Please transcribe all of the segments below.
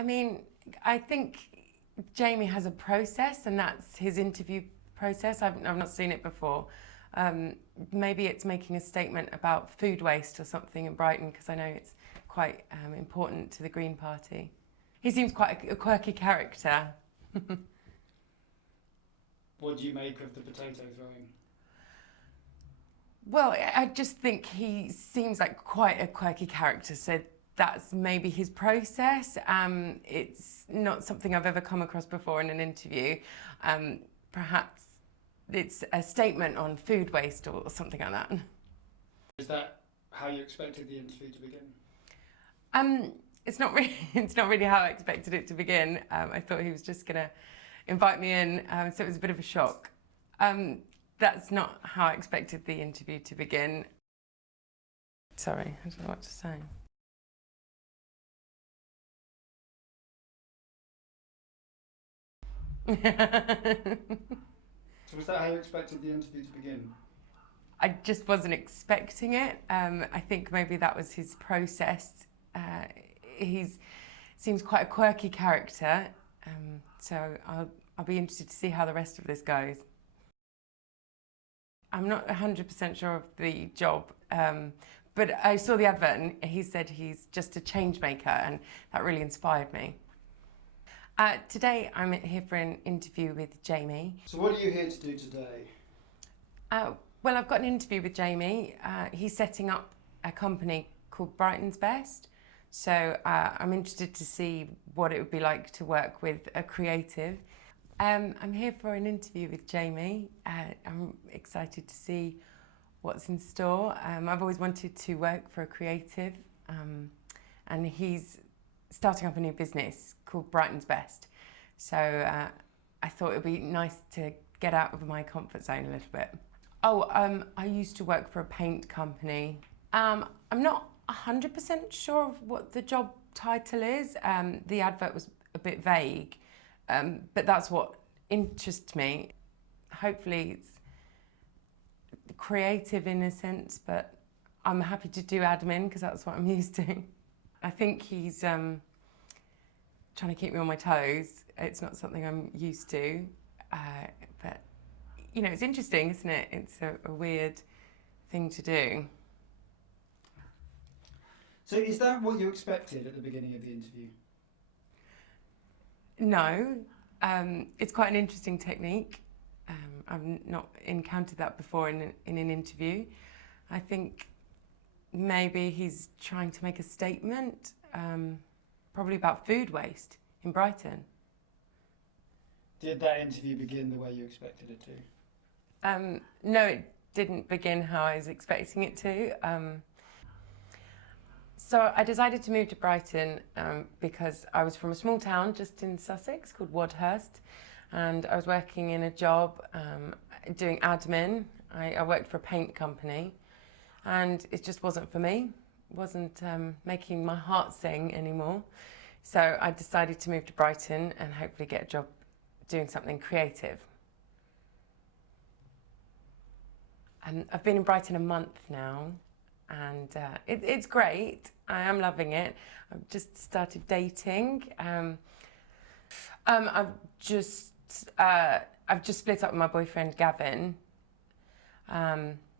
I mean, I think Jamie has a process, and that's his interview process. I've not seen it before. Maybe it's making a statement about food waste or something in Brighton, because I know it's quite important to the Green Party. He seems quite a quirky character. What do you make of the potato throwing? Well, I just think he seems like quite a quirky character, so that's maybe his process. It's not something I've ever come across before in an interview. Perhaps it's a statement on food waste or something like that. Is that how you expected the interview to begin? It's not really how I expected it to begin. I thought he was just going to invite me in, so it was a bit of a shock. That's not how I expected the interview to begin. Sorry, I don't know what to say. So was that how you expected the interview to begin? I just wasn't expecting it. I think maybe that was his process. He seems quite a quirky character, so I'll be interested to see how the rest of this goes. I'm not 100% sure of the job, but I saw the advert and he said he's just a change maker, and that really inspired me. Today I'm here for an interview with Jamie. So what are you here to do today? Well, I've got an interview with Jamie. He's setting up a company called Brighton's Best. So I'm interested to see what it would be like to work with a creative. I'm here for an interview with Jamie. I'm excited to see what's in store. I've always wanted to work for a creative, and he's starting up a new business called Brighton's Best. So I thought it would be nice to get out of my comfort zone a little bit. I used to work for a paint company. I'm not 100% sure of what the job title is. The advert was a bit vague, but that's what interests me. Hopefully it's creative in a sense, but I'm happy to do admin because that's what I'm used to. I think he's trying to keep me on my toes. It's not something I'm used to, but you know, it's interesting, isn't it? It's a weird thing to do. So is that what you expected at the beginning of the interview? No, it's quite an interesting technique. I've not encountered that before in an interview. I think maybe he's trying to make a statement, probably about food waste in Brighton. Did that interview begin the way you expected it to? No, it didn't begin how I was expecting it to. So I decided to move to Brighton because I was from a small town just in Sussex called Wadhurst, and I was working in a job doing admin. I worked for a paint company, and it just wasn't for me. It wasn't making my heart sing anymore. So I decided to move to Brighton and hopefully get a job doing something creative. I've been in Brighton a month now, and it's great. I am loving it. I've just started dating. I've just split up with my boyfriend Gavin.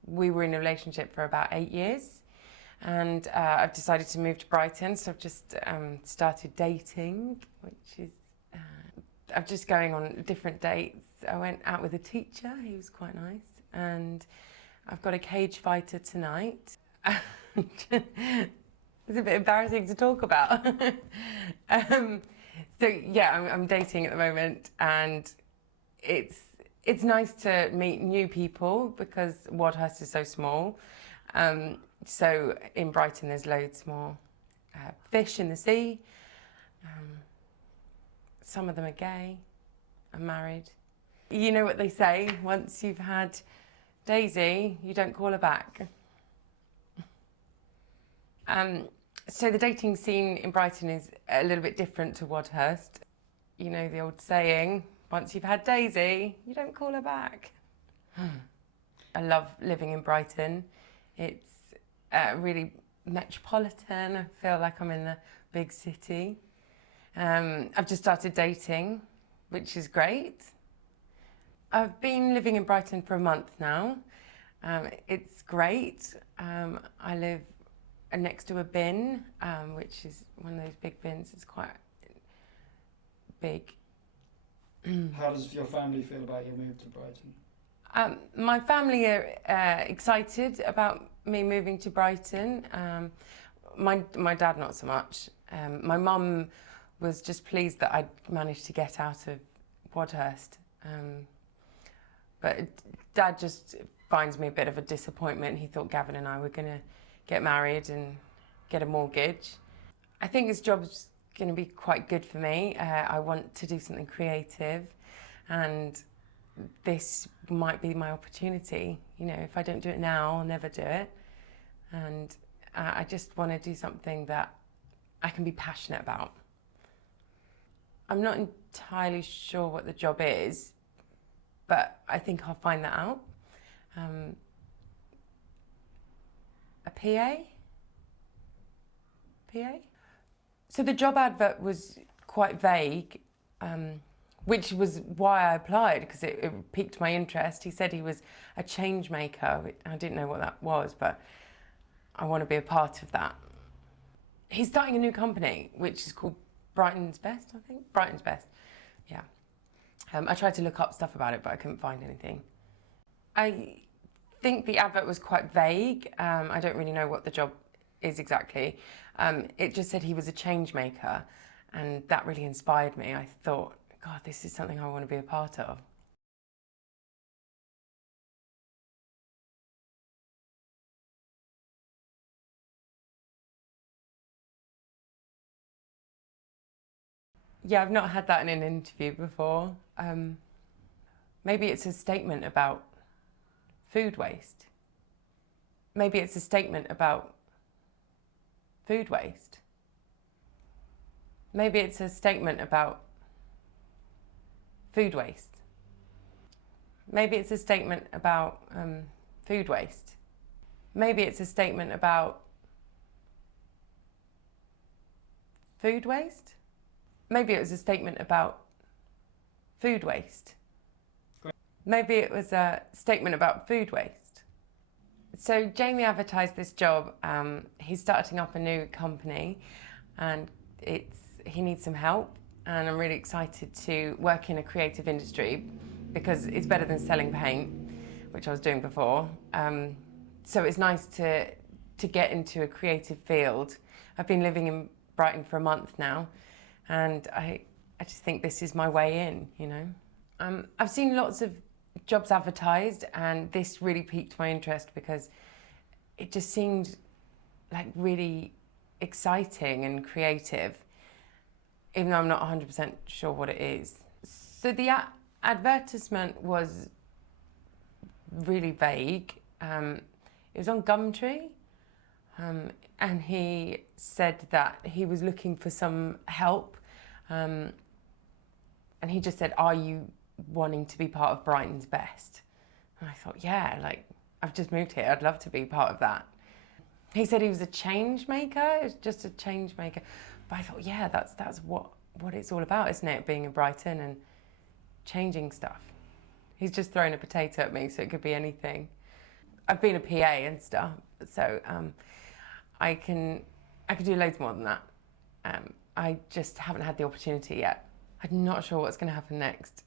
We were in a relationship for about 8 years, and I've decided to move to Brighton. So I've just started dating, which is I'm just going on different dates. I went out with a teacher. He was quite nice, and I've got a cage fighter tonight. It's a bit embarrassing to talk about. So yeah, I'm dating at the moment, and it's nice to meet new people because Wadhurst is so small. So in Brighton there's loads more fish in the sea. Some of them are gay. I'm married. You know what they say, once you've had Daisy, you don't call her back. So the dating scene in Brighton is a little bit different to Wadhurst. You know the old saying, once you've had Daisy, you don't call her back. I love living in Brighton. It's really metropolitan. I feel like I'm in the big city. I've just started dating, which is great. I've been living in Brighton for a month now. It's great. I live next to a bin, which is one of those big bins. It's quite big. How does your family feel about your move to Brighton? My family are excited about me moving to Brighton. My dad not so much. My mum was just pleased that I'd managed to get out of Wadhurst. But Dad just finds me a bit of a disappointment. He thought Gavin and I were going to get married and get a mortgage. I think this job's going to be quite good for me. I want to do something creative, and this might be my opportunity. You know, if I don't do it now, I'll never do it. And I just want to do something that I can be passionate about. I'm not entirely sure what the job is, but I think I'll find that out. A PA? PA? So the job advert was quite vague, which was why I applied, because it piqued my interest. He said he was a change maker. I didn't know what that was, but I want to be a part of that. He's starting a new company, which is called Brighton's Best, I think. Brighton's Best, yeah. I tried to look up stuff about it, but I couldn't find anything. I think the advert was quite vague. I don't really know what the job is exactly. It just said he was a change maker, and that really inspired me. I thought, God, this is something I want to be a part of. Yeah, I've not had that in an interview before. Maybe it's a statement about food waste. Maybe it's a statement about food waste. Maybe it's a statement about food waste. Maybe it's a statement about food waste. Maybe it's a statement about food waste. Maybe it was a statement about food waste. Maybe it was a statement about food waste. So Jamie advertised this job. He's starting up a new company, and he needs some help. And I'm really excited to work in a creative industry because it's better than selling paint, which I was doing before. So it's nice to get into a creative field. I've been living in Brighton for a month now, and I just think this is my way in, you know. I've seen lots of jobs advertised, and this really piqued my interest because it just seemed like really exciting and creative, even though I'm not 100% sure what it is. So the advertisement was really vague. It was on Gumtree, and he said that he was looking for some help, and he just said, "Are you wanting to be part of Brighton's Best?" And I thought, yeah, like, I've just moved here, I'd love to be part of that. He said he was a change maker, it was just a change maker. But I thought, yeah, that's what it's all about, isn't it? Being in Brighton and changing stuff. He's just thrown a potato at me, so it could be anything. I've been a PA and stuff, so I can do loads more than that. I just haven't had the opportunity yet. I'm not sure what's going to happen next.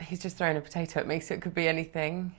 He's just thrown a potato at me, so it could be anything.